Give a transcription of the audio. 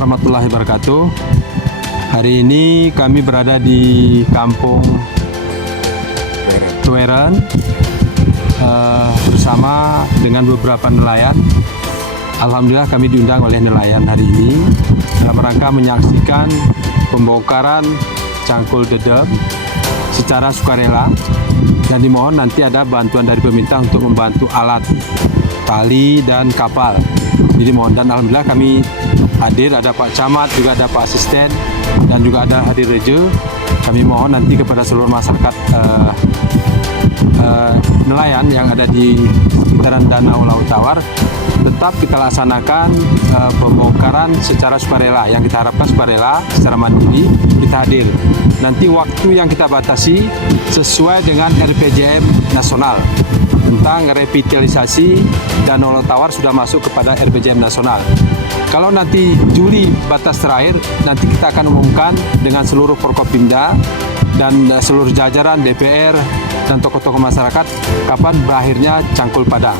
warahmatullahi wabarakatuh. Hari ini kami berada di Kampung Tueren bersama dengan beberapa nelayan. Alhamdulillah kami diundang oleh nelayan hari ini dalam rangka menyaksikan pembongkaran cangkul dedem secara sukarela, dan dimohon nanti ada bantuan dari pemerintah untuk membantu alat tali dan kapal. Jadi mohon, dan alhamdulillah kami hadir, ada Pak Camat, juga ada Pak Asisten, dan juga ada Hadir Rejo. Kami mohon nanti kepada seluruh masyarakat nelayan yang ada di sekitaran Danau Laut Tawar, tetap kita laksanakan pembongkaran secara sukarela. Yang kita harapkan sukarela, secara mandiri, kita hadir. Nanti waktu yang kita batasi sesuai dengan RPJM nasional tentang revitalisasi Danau Laut Tawar sudah masuk kepada RPJM nasional. Kalau nanti Juli batas terakhir, nanti kita akan umumkan dengan seluruh Forkopimda dan seluruh jajaran DPR dan tokoh-tokoh masyarakat kapan berakhirnya Cangkul Padang.